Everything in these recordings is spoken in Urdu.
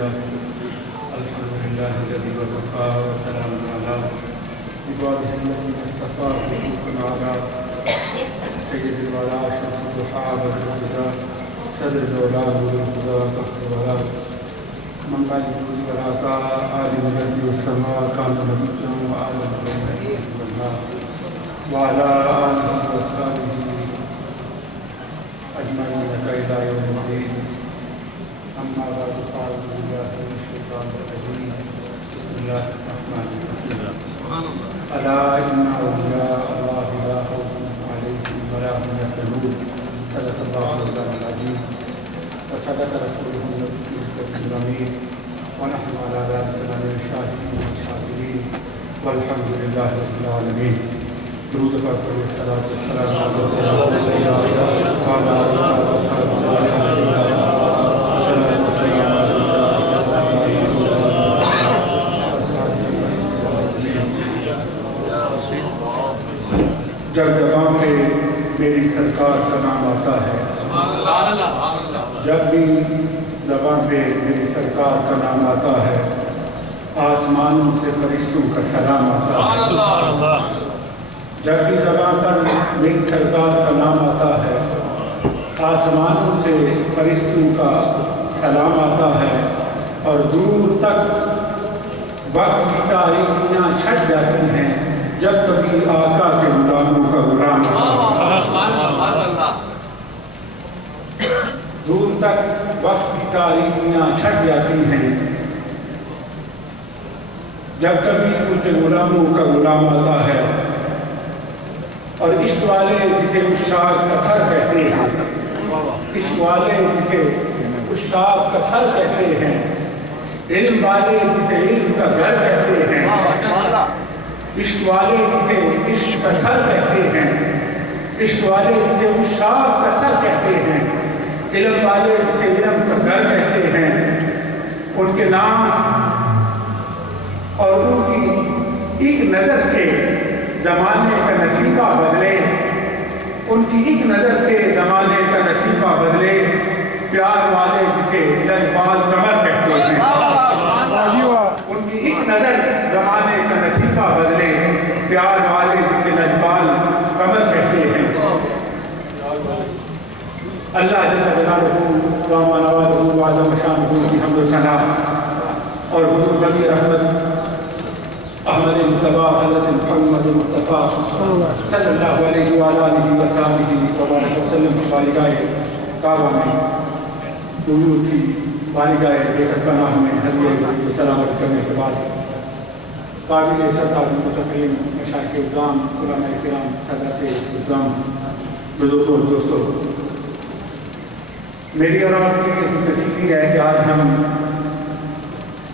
لله الحمد لله الذي وكفى وسلام على عباده الذين اصطفى خصوصا على سيد الورى شمس الضحى بدر الهدى صدر الاولاد والهدى كف الورى من بعد الوجود والعطاء عالم الارض والسماء كان نبيا وعالم الغيب والنار وعلى اله واصحابه اجمعين الى يوم الدين. اما بعد فاعوذ بالله من الشيطان الرجيم بسم الله الرحمن الرحيم. الا ان اولياء الله لا خوف عليهم ولا هم يحزنون. صدق الله العظيم وصدق رسوله النبي الكريم الامين ونحن على ذلك من الشاهدين والشاكرين والحمد لله رب العالمين. درود پر پڑھیے صلاۃ و سلام علی رسول اللہ وعلی آلہ وصحبہ جب زبان پہ میری سرکار کا نام آتا ہے، جب بھی زبان پہ میری سرکار کا نام آتا ہے، آسمانوں سے فرشتوں کا سلام آتا ہے. جب بھی زبان پر میری سرکار کا نام آتا ہے، آسمانوں سے فرشتوں کا سلام آتا ہے اور دور تک وقت کی تاریکیاں چھٹ جاتی ہیں جب کبھی آقا کے غلاموں کا غلام آتا ہے. دور تک وقت کی تاریکیاں چھٹ جاتی ہیں جب کبھی ان کے غلاموں کا غلام آتا ہے. اور عشق والے جسے عشاق کا سر کہتے ہیں، عشق والے جسے عشاق کا سر کہتے ہیں، علم والے جسے علم کا گھر کہتے ہیں، عشق والے جسے عشق کا سر کہتے ہیں، عشق والے جسے عشاق کا سر کہتے ہیں، علم والے جسے علم کا گھر کہتے ہیں. ان کے نام اور ان کی ایک نظر سے زمانے کا نصیبہ بدلے، ان کی ایک نظر سے زمانے کا نصیبہ بدلے. پیار والے جسے لجپال قمر کہتے ہیں، ان کی ایک نظر زمانے کا نصیبہ بدلے. پیار والے جسے لجپال قمر کہتے ہیں. اللہ جل جلالہ و نوالہ و عظم شانہ کی حمد و ثنا اور حضور نبی رحمت احمد مصطفیٰ حضرت محمد مصطفیٰ صلی اللہ علیہ وآلہ وسلم وسلم کی بارگاہ کعبہ میں، حضور کی بارگاہ بے پناہ میں حضرت سلام عرض کرنے کے بعد قابل سرتادی متقریم مشائخ عظام علماء کرام سادات عظام بزرگوں اور دوستوں، میری اور آپ کی نصیبی ہے کہ آج ہم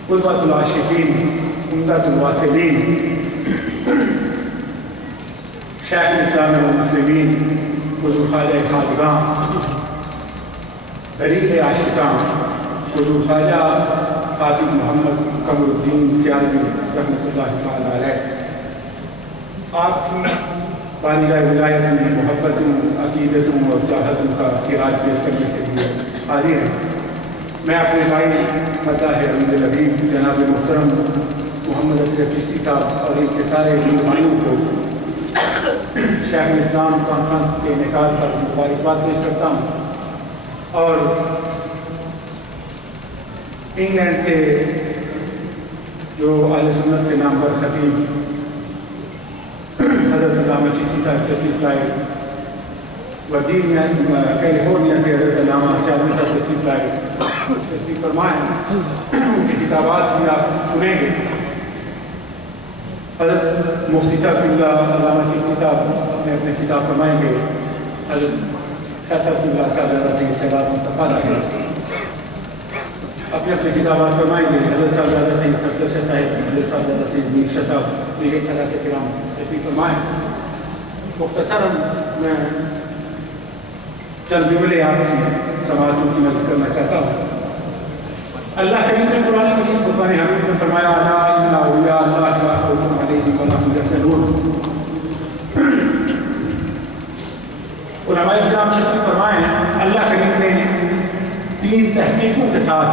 قدوۃ العاشقین عمدۃ الواصلین شیخ الاسلام والمسلمین حضور خواجہ خواجگاں دلیل عاشقاں حضور خواجہ حافظ محمد قمر الدین سیالوی رحمۃ اللہ تعالی علیہ، آپ کی بارگاہ ولایت میں محبتوں، عقیدتوں اور چاہتوں کا خراج پیش کرنے کے لیے حاضر ہیں. میں اپنے بھائی مداح عمید الحبیب جناب محترم محمد اشرف چشتی صاحب اور ان کے سارے مہمانوں کو شیخ الاسلام کانفرنس کے انعقاد پر مبارکباد پیش کرتا ہوں. اور انگلینڈ سے جو اہل سنت کے نام پر خطیب حضرت علامہ چشتی صاحب تشریف لائے، ورجینیا کیلیفورنیا سے حضرت علامہ سیالوی صاحب تشریف لائے، تشریف فرمائیں. ان کی کتابات بھی آپ سنیں گے. حضرت مفتی صاحب اللہ علامہ چشتی صاحب اپنے کتاب فرمائیں گے. حضرت شاہ صاحب اللہ صاحب سے شہباز مصطفیٰ صاحب اپنے کتابات فرمائیں گے. حضرت صاحب سے سفدر شاہ صاحب، حضرت صاحب سے میر شاہ صاحب، دیگر سادات کرام تشریف فرمائیں. مختصراً میں چند جملے آپ کی سماعتوں کی نظر کرنا چاہتا ہوں. اللہ کریم نے قرآن مجید فرقان حمید میں فرمایا الا ان اولیاء اللہ لا خوف علیہم ولا هم یحزنون. علماء کرام نے فرمایا اللہ کریم نے 3 تحقیقوں کے ساتھ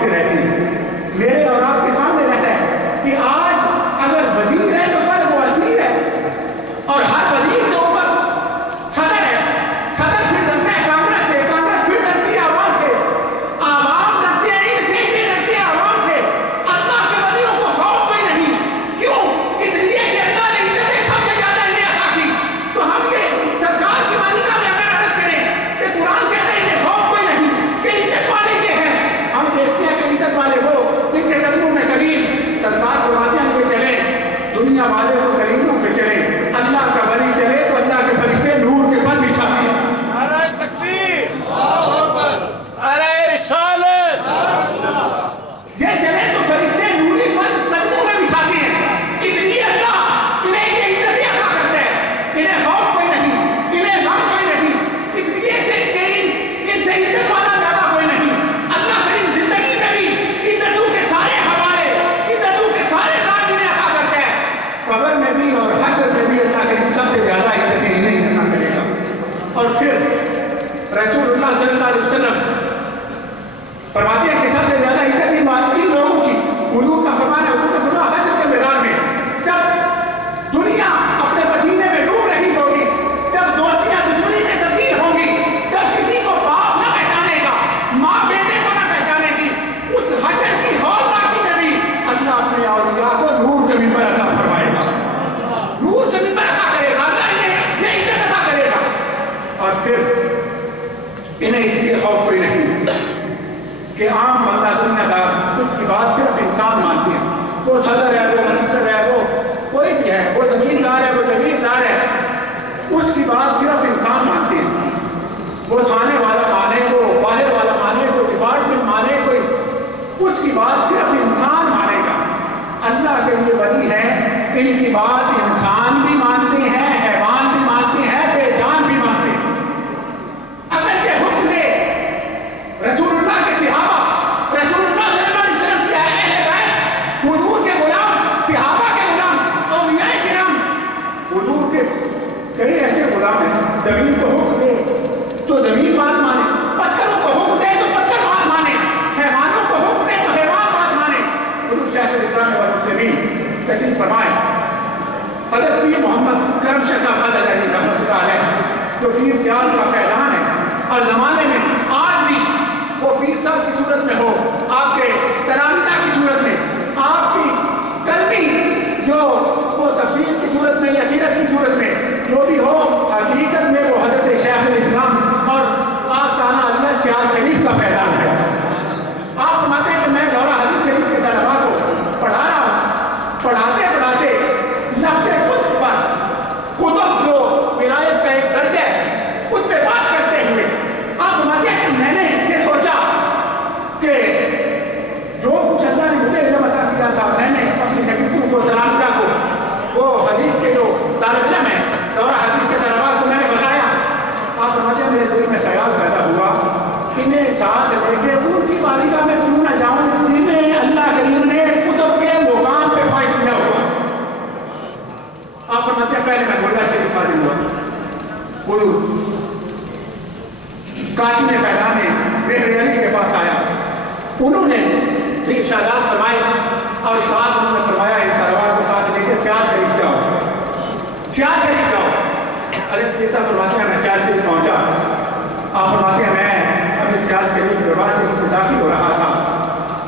دیکھتے رہتے ہیں. میرے اور آپ کے سامنے رہتا ہے کہ آج اگر وزیر ہے تو کل وہ وزیر ہے, اور ہر وزیر کے اوپر صدر ہے. صدر پھر ڈرتا ہے کانگریس سے, کانگریس پھر ڈرتی ہے عوام سے, عوام ڈرتے ہیں ان سے, یہ ڈرتے ہیں عوام سے. اللہ کے ولیوں کو خوف کوئی نہیں. کیوں؟ اس لیے کہ اللہ نے عزتیں سب سے زیادہ انہیں عطا کی. تو ہم یہ سرکار کی مالکہ میں اگر عرض کریں کہ قرآن کہتا ہے انہیں خوف کوئی نہیں, کہ عزت والے یہ ہیں. ہم دیکھتے ہیں کہ عزت والے وہ جن کے قدموں میں کریم. سرکار فرماتے ہیں کہ چلے دنیا والے تو کریموں پہ چلے, اللہ کا ولی چلے تو اللہ کے فرشتے نور کے پر بچھاتے ہیں. نعرہ تکبیر, نعرہ رسالت, یہ چلے تو فرشتے نوری پر قدموں میں بچھاتے ہیں. اس لیے اللہ انہیں یہ عزتیں عطا کرتا ہے. انہیں خوف کوئی نہیں, انہیں غم کوئی نہیں. اس لیے کہ ان سے عزت والا زیادہ کوئی نہیں. اللہ کریم زندگی میں بھی عزتوں کے سارے حوالے, عزتوں کے سارے تاج انہیں عطا کرتا ہے. قبر میں بھی اور حشر میں بھی اللہ کریم سب سے زیادہ عزتیں انہیں عطا کرے گا. اور پھر رسول اللہ صلی اللہ علیہ وسلم فرماتے ہیں کہ سب سے زیادہ عزت ان لوگوں کی. حضور کا فرمان ہے, حضور نے فرمایا حشر کے میدان میں جب دنیا اپنے پسینے میں ڈوب رہی ہوگی, جب دوستیاں دشمنی میں تبدیل ہوں گی, جب کسی کو باپ نہ پہچانے گا, ماں بیٹے کو نہ پہچانے گی, اس حشر کی ہول باقی میں بھی اللہ اپنے اولیاء کو نور کے منبر عطا فرمائے گا. نور کے منبر عطا کرے گا. اللہ انہیں یہ عزت عطا کرے گا. اور پھر انہیں اس لیے خوف کوئی نہیں کہ عام بندہ دنیا دار اس کی بات صرف انسان مانتے ہیں. وہ صدر ہے, وہ منسٹر ہے, وہ کوئی بھی ہے, وہ زمیندار ہے, وہ جگیردار ہے, اس کی بات صرف انسان مانتے ہیں. وہ تھانے والا مانے, وہ باہر والا مانے, کوئی ڈپارٹمنٹ مانے, کوئی, اس کی بات صرف انسان مانے گا. اللہ کے یہ ولی ہیں, ان کی بات انسان بھی مانتے ہیں, حیوان بھی مانتے ہیں, بے جان بھی مانتے ہیں. اگر یہ حکم دے رسول اللہ کے صحابہ, رسول اللہ صلی اللہ علیہ وسلم کی اہل بیت, حضور کے غلام, صحابہ کے غلام, اولیاء کرام, حضور کے کئی ایسے غلام ہیں, زمین کو حکم دے تو زمین بات مانے, پتھروں کو حکم دے تو پتھر بات مانے, حیوانوں کو حکم دے تو حیوان بات مانے. حضور شیخ الاسلام والمسلمین تشریف فرمائے. حضرت پیر محمد کرم شاہ صاحب علیہ رحمۃ اللہ علیہ, جو پیر سیاض کا فیضان ہے, اور زمانے میں آج بھی وہ پیر صاحب کی صورت میں ہو, آپ کے تلامذہ کی صورت میں, آپ کی کلمی جو وہ تفسیر کی صورت میں یا سیرت کی صورت میں جو بھی ہو, حقیقت میں وہ حضرت شیخ الاسلام اور آپ تعالیٰ علیہ سیاض شریف کا فیضان ہے. آپ فرماتے ہیں کہ میں دورہ حدیث شریف کے طلباء کو پڑھا رہا ہوں, پڑھاتے پڑھاتے لفظ کتب پر, کتب جو ولایت کا ایک درجہ ہے, اس پہ بات کرتے ہوئے آپ فرماتے ہیں کہ میں نے یہ سوچا کہ جو کچھ اللہ نے مجھے علم عطا کیا تھا, میں نے اپنے شاگردوں کو, تلامذہ کو, وہ حدیث کے جو طالب علم ہیں, دورہ حدیث کے طلباء کو میں نے بتایا. آپ فرماتے ہیں میرے دل میں خیال پیدا ہوا, انہیں ساتھ لے کے ان کی مالکہ میں کیوں نہ جاؤں جنہیں اللہ کریم نے کتب کے مقام پہ فائد کیا ہوا. آپ فرماتے ہیں پہلے میں گولڈا شریف حاضر ہوا, حضور کاشی میں پہلانے میرے علی کے پاس آیا, انہوں نے ارشادات فرمائے اور ساتھ انہوں نے فرمایا ان طلباء کو ساتھ لے کے سیاض شریف جاؤ, سیاض شریف جاؤ. حضرت پیر صاحب فرماتے ہیں میں سیاض شریف پہنچا. آپ فرماتے ہیں میں ابھی سیاض شریف دربار شریف میں داخل ہو رہا تھا,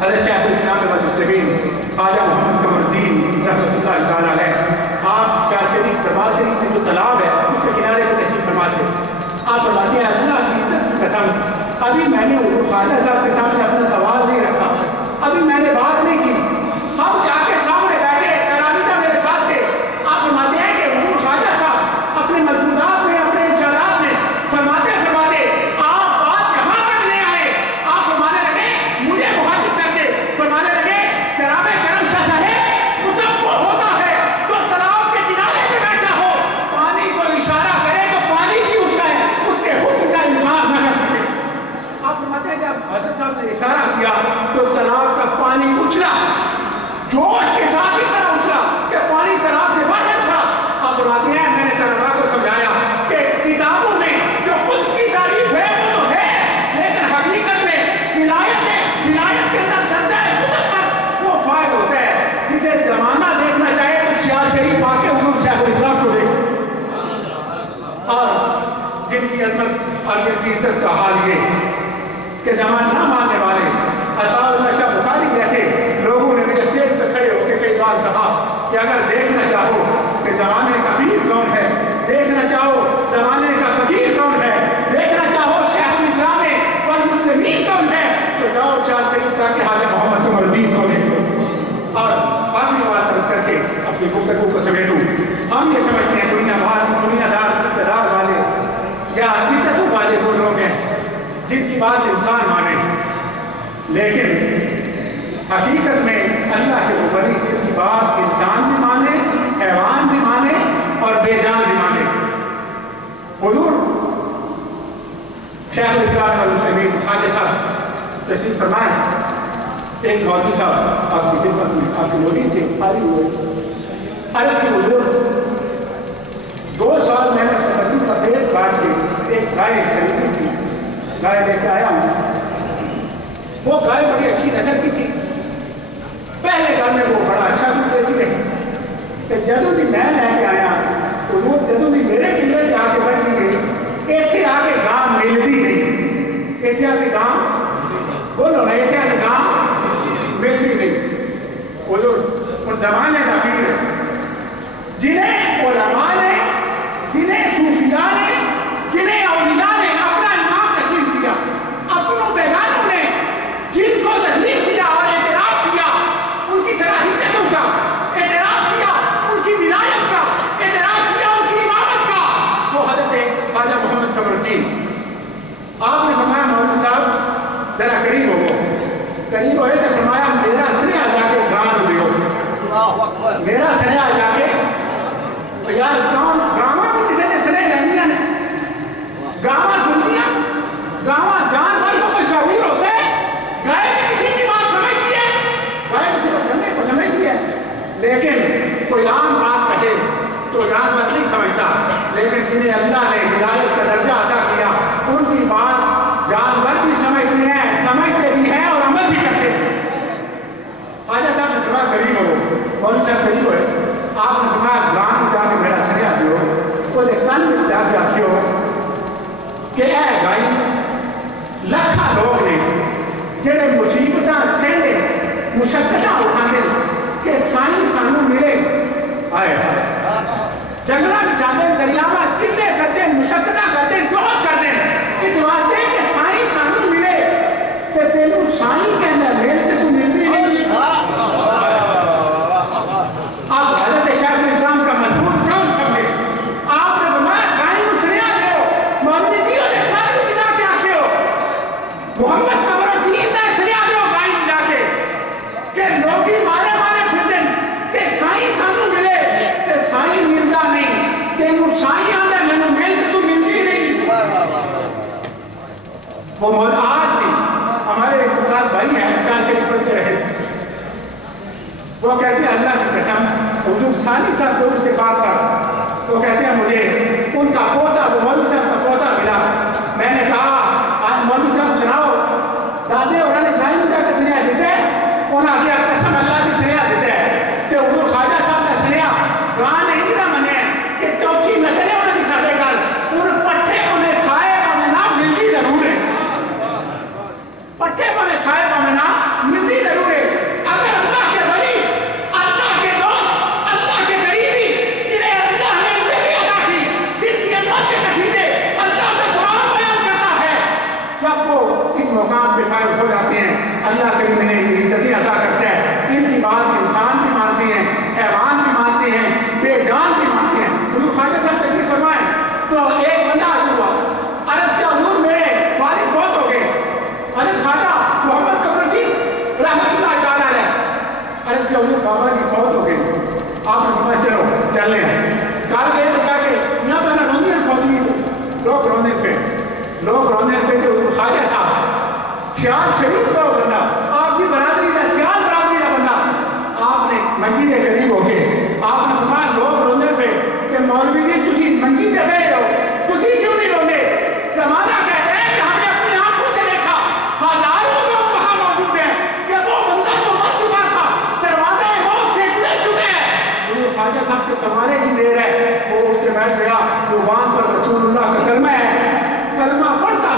حضرت شیخ الاسلام والمسلمین خواجہ محمد قمر الدین رحمۃ اللہ تعالیٰ علیہ, آپ سیاض شریف دربار شریف میں جو تالاب ہے اس کے کنارے پہ تشریف فرماتے ہیں. آپ فرماتے ہیں اللہ کی عزت کی قسم, ابھی میں نے حضور خواجہ صاحب کے سامنے اپنا سوال نہیں رکھا, ابھی میں نے بات نہیں کی, ہم جا کے سامنے بیٹھے, تلامذہ میرے ساتھ تھے. آپ فرماتے ہیں کہ حضور خواجہ صاحب اپنے ملفوظات میں, اپنے ارشادات میں فرماتے آپ بات یہاں تک لے آئے. آپ فرمانے لگے, مجھے مخاطب کرتے, فرمانے لگے جناب کرم شاہ صاحب, کتب وہ ہوتا ہے جو تالاب کے کنارے پہ بیٹھا ہو, پانی کو اشارہ کرے تو پانی بھی اٹھ جائے, اس کے حکم کا انکار نہ کر سکے. آپ فرماتے ہیں جب حضرت صاحب نے اشارہ کیا تو تالاب کا پانی اچھلا, جوش کے ساتھ اس طرح اچھلا کہ پانی تالاب سے باہر تھا. آپ فرماتے ہیں میں نے طلباء کو سمجھایا کہ کتابوں میں جو خود کی تعریف ہے وہ تو ہے, لیکن حقیقت میں ولایت ہے, ولایت کے اندر کی عزت کا حال یہ کہ زمان نہ ماننے والے عطاء بخاری کہتے لوگوں نے میرے اسٹیج پہ کھڑے ہو کے کئی بار کہا کہ اگر دیکھنا چاہو کہ زمانے کا امیر کون ہے، دیکھنا چاہو زمانے کا فقیر کون ہے، دیکھنا چاہو شیخ الاسلام والمسلمین کون ہے، تو جاؤ چار سے کہ حاجی محمد قمر الدین کو دیکھو۔ اور آخری بات کر کے اپنی گفتگو کو سمیٹوں، ہم یہ سمجھتے ہیں دنیا دار اقتدار والے یا عزتوں والے وہ لوگ ہیں جن کی بات انسان مانے، لیکن حقیقت میں اللہ کے وہ ولی جن کی بات انسان بھی مانے، حیوان بھی مانے اور بے جان بھی مانے۔ حضور شیخ الاسلام والمسلمین خواجہ صاحب تشریف فرمائیں، ایک مولوی صاحب آپ کی خدمت میں آپ کی مولوی تھے خالی ہوئے، عرض کی حضور 2 سال میں نے اپنے بچوں کا پیٹ کاٹ کے ایک گائے خریدی تھی، گائے لے کے آیا ہوں، وہ گائے بڑی اچھی نسل کی تھی، پہلے گھر میں وہ بڑا اچھا دودھ دیتی رہی، تو جدوں دی میں لے کے آیا حضور جدوں دی میرے قلعے سے آ کے بیٹھی گئی، ایتھے آ کے گاں ملتی نہیں، ایتھے آ کے گاں بولو نا، ایتھے آ کے گاں ملتی نہیں۔ حضور ان زمانے کا پیر جنہیں علماء نے، جنہیں صوفیاء نے، جنہیں اولیاء نے اپنا امام تسلیم کیا، اپنوں بیگانوں نے جن کو تسلیم کیا اور اعتراف کیا ان کی صلاحیتوں کا، اعتراف کیا ان کی ولایت کا، اعتراف کیا ان کی امامت کا، وہ حضرت خواجہ محمد قمر الدین۔ آپ نے فرمایا مولوی صاحب ذرا قریب ہوئے تو فرمایا میرا سنیا جا کے گان دیو، میرا سنیا جا کے یار گاواں بھی کسی نے سنے لینیاں نے، گاواں سنیاں، گاواں جانور کو کوئی شعور ہوتا ہے، گائے بھی کسی کی بات سمجھتی ہے، گائے بھی صرف ٹھنڈے کو سمجھتی ہے، لیکن کوئی عام بات کہے تو جانور نہیں سمجھتا، لیکن جنہیں اللہ نے ولایت کا درجہ عطا کیا ان کی بات جانور بھی سمجھتے ہیں، سمجھتے بھی ہیں اور عمل بھی کرتے ہیں۔ خواجہ صاحب نے فرمایا قریب ہو، مولوی صاحب قریب ہوئے، آپ نے فرمایا گان جا کے میرا سنیا دیو، وہ کن میں جا کے آخیو کہ اے گائی لکھا لوگ نے جڑے مصیبتاں سہندے مشقتاں اٹھاندے کہ سائیں سانو ملے، آئے جنگلاں میں جاندے دریاواں قلعے کرتے مشقتاں کرتے بہت کرتے اس واسطے کہ سائیں سانو ملے تے تینوں سائیں کہندا مل تے تو ملدی نہیں۔ اب حضرت شیخ الاسلام کا مضبوط کون سمجھے؟ آپ نے فرمایا گائے کو سنیا دیو، مولوی دیو نے کار میں جا کے آکھے ہو محمد قمر الدین دا سنیا دیو گائے جا کے کہ لوگی مارے پھر دن کہ سائیں سانو ملے تے سائیں ملدا نہیں، تینوں سائیں آندا مینوں مل تے تو ملدی نہیں۔ وہ آج بھی ہمارے مقاد بھائی ہیں چار سے پڑھتے رہے، وہ کہتے ہیں اللہ کی قسم حضور ثانی صاحب دور سے بات کر، وہ کہتے ہیں مجھے ان کا پوتا، وہ مولوی صاحب کا پوتا ملا، میں نے کہا آج مولوی صاحب سناؤ دادے اور نے گائیں جا کے سنیا دیتے ہیں، انہاں کیا قسم اللہ کی سنیا دیتے ہیں کہ حضور خواجہ صاحب کا سنیا گاں نہیں نہ منے کہ چوتھی نسل ہے انہوں نے سادے کر ان پٹھے انہیں کھائے پہ نہ ملتی ضرور ہے، پٹھے پہ کھائے پہ نہ ملتی ضرور ہے۔ اگر اللہ کے ولی، اللہ کے دوست، اللہ کے قریبی جنہیں اللہ نے عزت عطا کی، جن کی عظمت کے قصیدے اللہ کا قرآن بیان کرتا ہے، جب وہ اس مقام پہ قائم ہو جاتے ہیں اللہ کریم انہیں یہ عزتیں عطا کرتا ہے، ان کی بات انسان بھی مانتے ہیں، حیوان بھی مانتے ہیں، بے جان بھی مانتے ہیں۔ حضور خواجہ صاحب تشریف فرمائیں تو ایک بندہ حاضر ہوا، عرض کیا حضور میرے والد بہت ہو گئے، حضرت خواجہ محمد قمر الدین رحمۃ اللہ تعالیٰ علیہ، عرض کیا حضور بابا جی فوت ہو گئے، آپ نے فرمایا چلو چلے ہیں، کار گئے تو کہا کہ یہاں پہ نہ روندی ہیں فوت ہوئی، لوگ روندے پہ تھے، حضور خواجہ صاحب سیال شریف کا وہ بندہ، آپ کی برادری کا سیال برادری کا بندہ، آپ نے منجی کے قریب ہو کے آپ نے فرمایا لوگ روندے پہ کہ مولوی جی تسی منجی دے بیٹھے ہو، تسی کیوں نہیں روندے؟ زمانہ کہتے ہیں کہ ہم نے اپنی آنکھوں سے دیکھا ہزاروں لوگ وہاں موجود ہیں کہ وہ بندہ جو مر چکا تھا دروازے موت سے کھل چکے ہیں۔ حضور خواجہ صاحب کے تمہارے کی دیر ہے، وہ اٹھ کے بیٹھ گیا، زبان پر رسول اللہ کا کلمہ ہے، کلمہ پڑھتا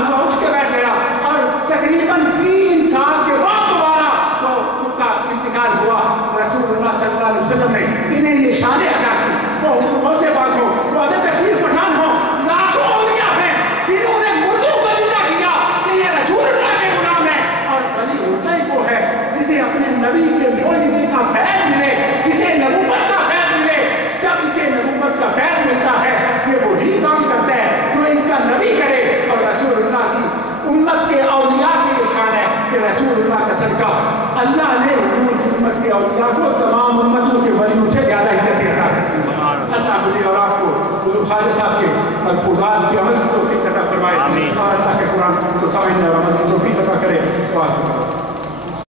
حسن کا اللہ نے حضور کی امت کے اولیاء کو تمام امتوں کے ولیوں سے